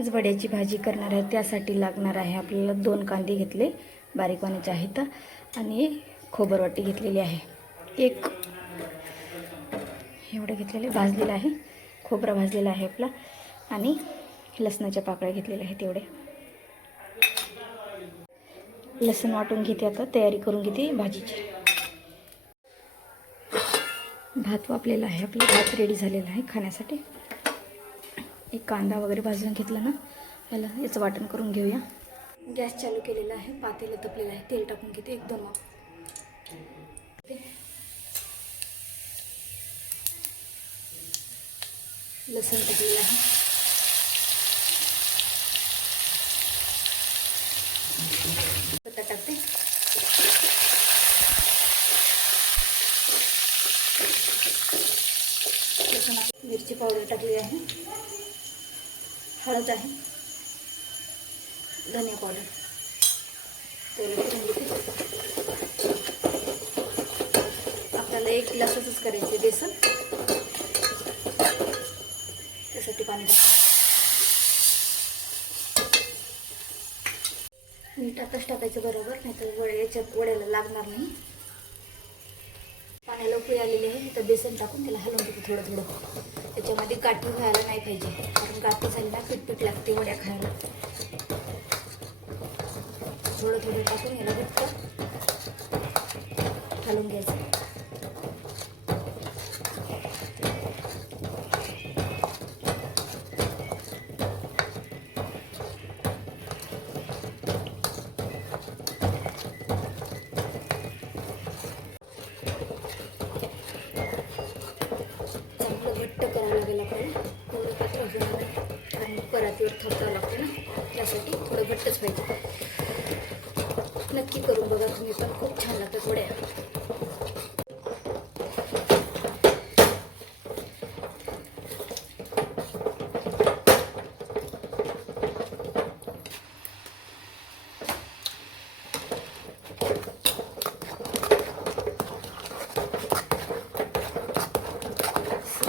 आज वड्याची भाजी करणार आहे, त्यासाठी लागणार आहे आपल्याला 2 कांदे घेतले बारीक वाणाचे आहेत आणि खोबरवाटी घेतलेली आहे. एक एवढं घेतलेले भाजलेलं आहे, खोबरं भाजलेलं आहे आपला आणि लसणाच्या पाकळ्या घेतलेल्या आहेत. तेवढे लसूण वाटून घेते, आता तयारी करून घेते भाजीची. भात वापलेला आहे, आपला भात रेडी झालेला आहे खाण्यासाठी. एक कांदा वगैरे भाजून घेतला ना, याला याचं वाटण करून घेऊया. गॅस चालू केलेला आहे, पातेलं तपलेलं आहे, तेल टाकून घेते 1-2 वाफ. लसूण टाकलेलं आहे, पत्ता टाकते. लसूण, मिरची पावडर टाकली आहे, हळद आहे, धनिया पावडर, तेल करून घेते. आपल्याला 1 ग्लासच करायचे बेसन, त्यासाठी पाणी टाकते. मीठ आताच टाकायचं बरोबर, नाही तर वड्याला लागणार नाही. पाण्याला उकळी आलेली आहे, तर बेसन टाकून त्याला हलवून घेते थोडं थोडं. त्याच्यामध्ये गाठी व्हायला नाही पाहिजे, कारण गाठी झाली ना पीठ लागते वड्या खायला. थोडं थोडं टाकून याला घट्ट हलवून घ्यायचं. घट्ट करावं लागेल आपल्याला, थोडं पातळ होणार नाही, कारण परातीवर थापावं लागतं ना, त्यासाठी थोडं घट्टच पाहिजे. नक्की करून बघा तुम्ही पण, खूप छान लागतात वड्या.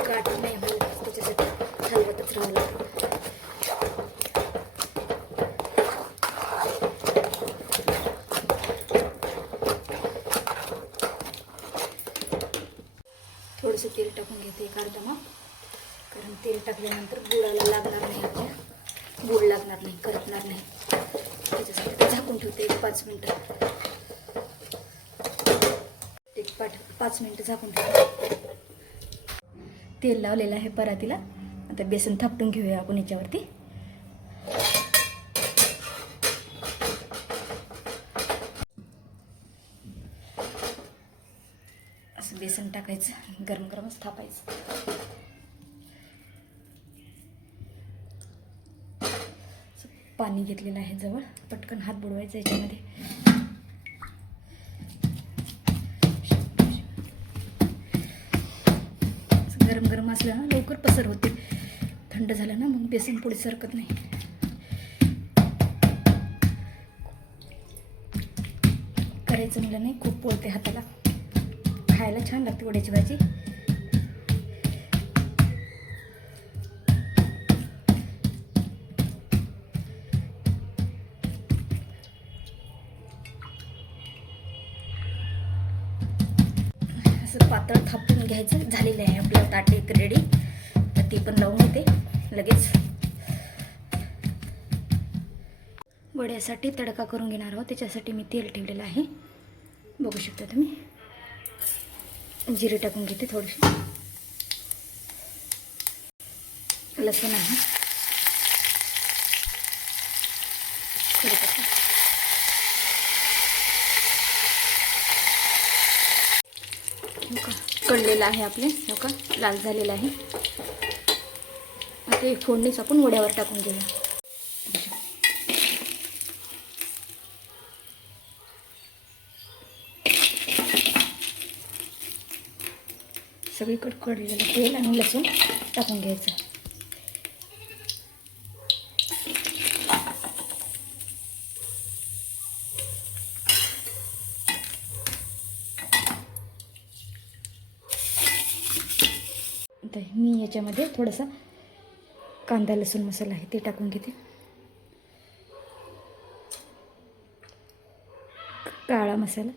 गाठ नाही व्हायला, त्याच्यासाठी हलवतच राहावं लागतं. थोडंसं तेल टाकून घेते, 1 अर्धा माप, कारण तेल टाकल्यानंतर गुळाला लागणार नाही, आपल्या गुळ लागणार नाही, करपणार नाही. त्याच्यासाठी झाकून ठेवते 5 मिनटं. 5 मिनटं झाकून ठेवते. तेल लावलेलं आहे परातीला, आता बेसन थापटून घेऊया आपण याच्यावरती. असं बेसन टाकायचं, गरम गरमच थापायचं. पाणी घेतलेलं आहे जवळ, पटकन हात बुडवायचा याच्यामध्ये. गरम गरम असलं ना लवकर पसर होते, थंड झालं ना मग बेसन पुढे सरकत नाही. करायचं म्हणलं नाही, खूप पोळते हाताला, खायला छान लागते वड्याची भाजी. असं पातळ थापून घ्यायचं. झालेलं आहे आपलं ताट एक रेडी, तर ती पण लावून घेते लगेच. वड्यासाठी तडका करून घेणार आहोत, त्याच्यासाठी मी तेल ठेवलेलं आहे, बघू शकता तुम्ही. जिरे टाकून घेते थोडीशी, लसूण आहे, कढीपत्ता, कळलेलं आहे आपले, हो का, लाल झालेलं आहे. आता फोडणीच आपण वड्यावर टाकून घेऊया. सगळीकडे कढलेलं तेल आणि लसूण टाकून घ्यायचं. आता मी याच्यामध्ये थोडासा कांदा लसूण मसाला आहे ते टाकून घेते. काळा मसाला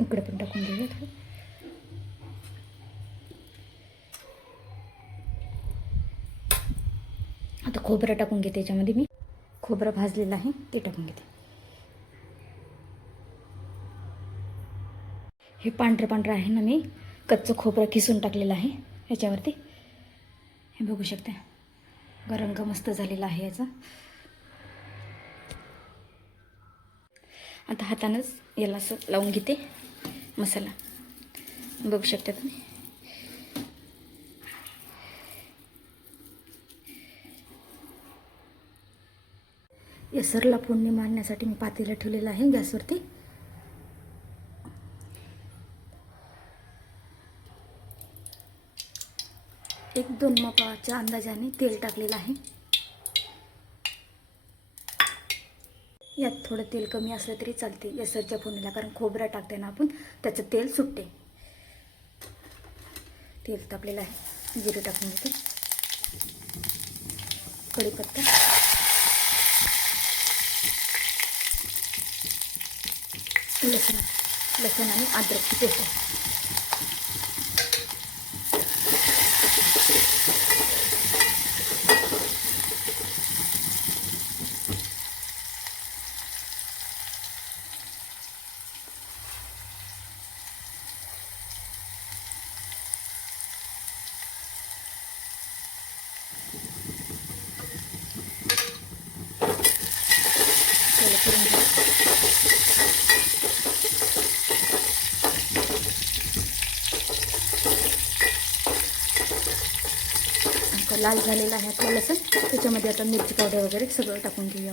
इकडे पण टाकून घेऊया थोडं. आता खोबरं टाकून घेते. याच्यामध्ये मी खोबरं भाजलेलं आहे ते टाकून घेते. हे पांढरं आहे ना, मी कच्चं खोबरं किसून टाकलेलं आहे ह्याच्यावरती. हे बघू शकता, रंग मस्त झालेला आहे याचा. आता हातानंच याला असं लावून घेते मसाला. बघू शकता तुम्ही. येसरला फोडणी मारण्यासाठी मी पातेलं ठेवलेलं आहे गॅसवरती. एक 2 मापाच्या अंदाजाने तेल टाकलेलं आहे. यात थोडं तेल कमी असलं तरी चालते येसरच्या फोडणीला, कारण खोबरं टाकते ना आपण, त्याचं तेल सुटते. तेल तापलेलं आहे. जिरे टाकून घेते. कढीपत्ता, लसूण आणि अद्रकची पेस्ट. करून घेऊ. लाल झालेला आहे आपलं लसूण. त्याच्यामध्ये आता मिरची पावडर वगैरे सगळं टाकून घेऊया.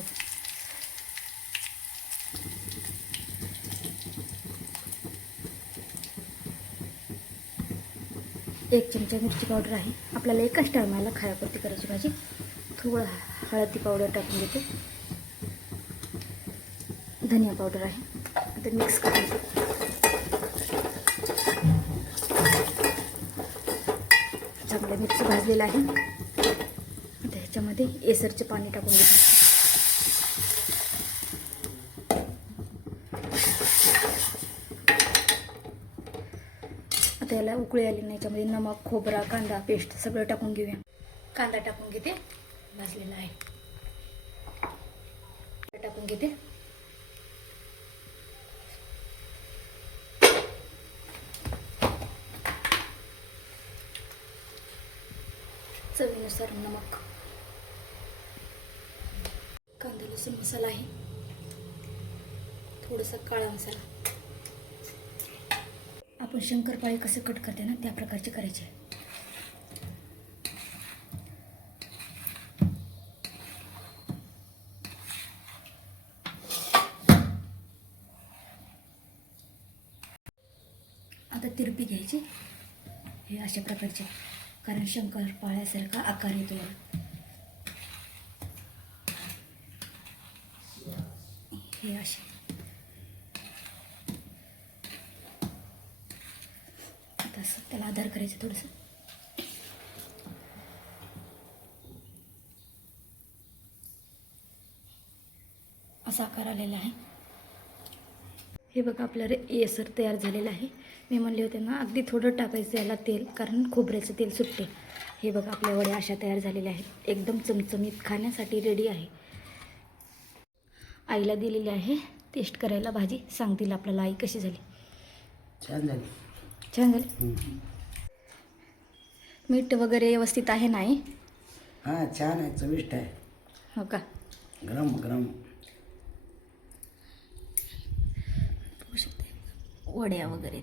1 चमचा मिरची पावडर आहे. आपल्याला एकाच टायमाला खायापुरती करायची भाजी. थोडं हळदी पावडर टाकून घेते. धनिया पावडर आहे. आता मिक्स करायचं. चांगलं मिरची भाजलेलं आहे. आता ह्याच्यामध्ये येसरचे पाणी टाकून घेते. आता याला उकळी आली नाही. याच्यामध्ये नमक, खोबरा, कांदा पेस्ट सगळं टाकून घेऊया. कांदा टाकून घेते. भाजलेला आहे. टाकून घेते. चवीनुसार नमक. कांदा लसूण मसाला आहे. थोडासा काळा मसाला. आपण शंकरपाळे कसे कट करते ना त्या प्रकारचे करायचे. आता तिरपी घ्यायची हे अशा प्रकारचे, कारण शंकरपाळ्यासारखा आकार येतो. हे असे आता त्याला आधार करायचं थोडंसं. असा आकार आलेला आहे. हे बघा आपलं येसर तयार झालेलं आहे. मी म्हणले होते ना अगदी थोडं टाकायचं याला तेल, कारण खोबऱ्याचं तेल सुटते. हे बघा आपल्या वड्या अशा तयार झालेल्या आहेत. एकदम चमचमीत खाण्यासाठी रेडी आहे. आईला दिलेली आहे टेस्ट करायला भाजी. सांगतील आपल्याला आई कशी झाली. छान झाली. छान झाली. मीठ वगैरे व्यवस्थित आहे ना आई? हां छान आहे, चविष्ट आहे. हो का? गरम गरम बघू शकते वड्या वगैरे.